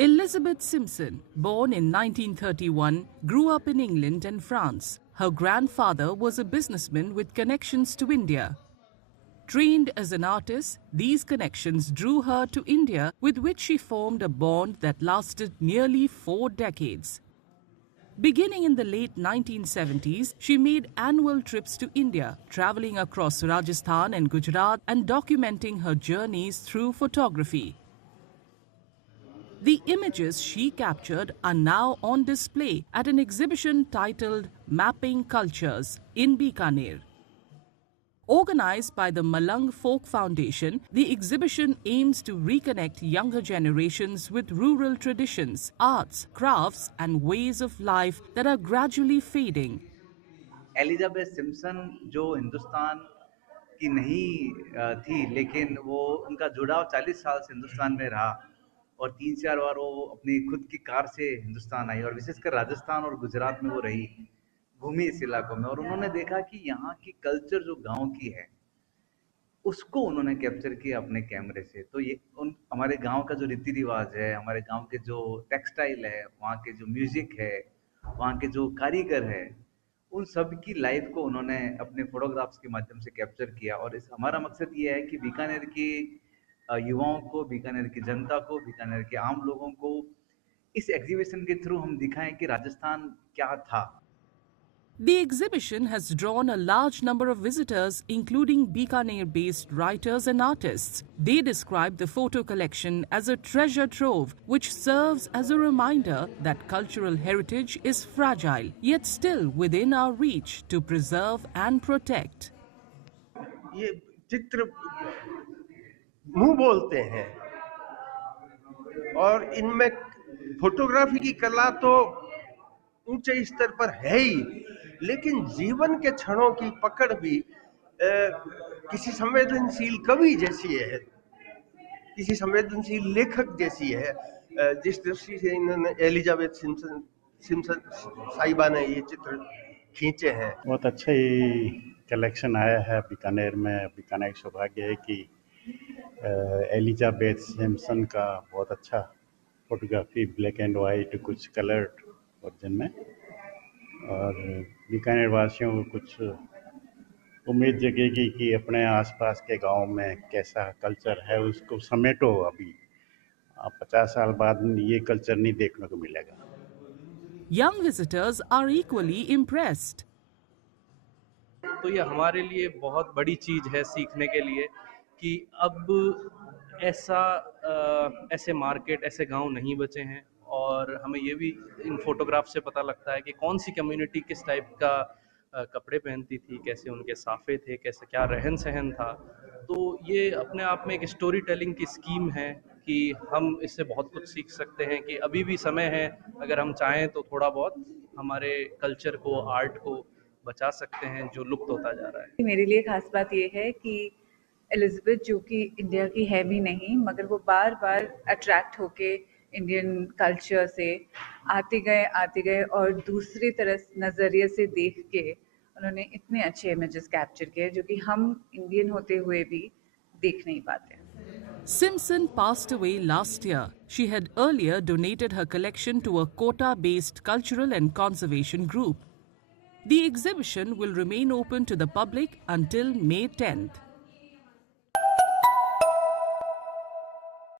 Elizabeth Simpson, born in 1931, grew up in England and France. Her grandfather was a businessman with connections to India. Trained as an artist, these connections drew her to India, with which she formed a bond that lasted nearly 4 decades. Beginning in the late 1970s, she made annual trips to India, traveling across Rajasthan and Gujarat and documenting her journeys through photography. The images she captured are now on display at an exhibition titled Mapping Cultures in Bikaner. Organized by the Malang Folk Foundation, the exhibition aims to reconnect younger generations with rural traditions, arts, crafts and ways of life that are gradually fading. Elizabeth Simpson जो हिंदुस्तान की नहीं थी, लेकिन वो उनका जुड़ाव 40 साल से हिंदुस्तान में रहा और 3-4 बार वो अपनी खुद की कार से हिंदुस्तान आई और विशेषकर राजस्थान और गुजरात में वो रही, घूमी इस इलाकों में और उन्होंने देखा कि यहाँ की कल्चर जो गांव की है उसको उन्होंने कैप्चर किया अपने कैमरे से। तो ये हमारे गांव का जो रीति रिवाज है, हमारे गांव के जो टेक्सटाइल है, वहाँ के जो म्यूजिक है, वहाँ के जो कारीगर है, उन सब की लाइफ को उन्होंने अपने फोटोग्राफ्स के माध्यम से कैप्चर किया। और इस हमारा मकसद ये है कि बीकानेर की युवाओं को, बीकानेर की जनता को, बीकानेर के आम लोगों को इस एग्जीबिशन के थ्रू हम दिखाएं कि राजस्थान क्या था। The exhibition has drawn a large number of visitors, including Bikaner-based writers and artists. They describe the photo collection as a treasure trove, which serves as a reminder that cultural heritage is fragile, yet still within our reach to preserve and protect. ये चित्र मुंह बोलते हैं और इनमें photography की कला तो ऊंचे स्तर पर है ही, लेकिन जीवन के क्षणों की पकड़ भी किसी संवेदनशील कवि जैसी है, किसी संवेदनशील लेखक जैसी है। जिस दृष्टि से इन्होंने एलिजाबेथ सिम्पसन साहिबा ने ये चित्र खींचे हैं, बहुत अच्छा ही कलेक्शन आया है बीकानेर में। बीकानेर सौभाग्य है कि एलिजाबेथ सिम्पसन का बहुत अच्छा फोटोग्राफी ब्लैक एंड वाइट, कुछ कलर्ड वर्जन में, और बीकानेर वासियों को कुछ उम्मीद जगेगी कि अपने आसपास के गांव में कैसा कल्चर है उसको समेटो। अभी 50 साल बाद ये कल्चर नहीं देखने को मिलेगा। Young visitors are equally impressed. तो ये हमारे लिए बहुत बड़ी चीज़ है सीखने के लिए कि अब ऐसे मार्केट, ऐसे गांव नहीं बचे हैं और हमें ये भी इन फोटोग्राफ से पता लगता है कि कौन सी कम्युनिटी किस टाइप का कपड़े पहनती थी, कैसे उनके साफे थे, कैसे क्या रहन सहन था। तो ये अपने आप में एक स्टोरी टेलिंग की स्कीम है कि हम इससे बहुत कुछ सीख सकते हैं कि अभी भी समय है, अगर हम चाहें तो थोड़ा बहुत हमारे कल्चर को, आर्ट को बचा सकते हैं जो लुप्त होता जा रहा है। मेरे लिए खास बात ये है कि एलिजाबेथ जो कि इंडिया की है भी नहीं, मगर वो बार बार अट्रैक्ट होके इंडियन कल्चर से आते गए और दूसरी तरह नज़रिए से देख के उन्होंने इतने अच्छे इमेजेस कैप्चर किए जो कि हम इंडियन होते हुए भी देख नहीं पाते। Simpson passed away last year. She had earlier donated her collection to a Kota-based cultural and conservation group. The exhibition will remain open to the public until May 10th.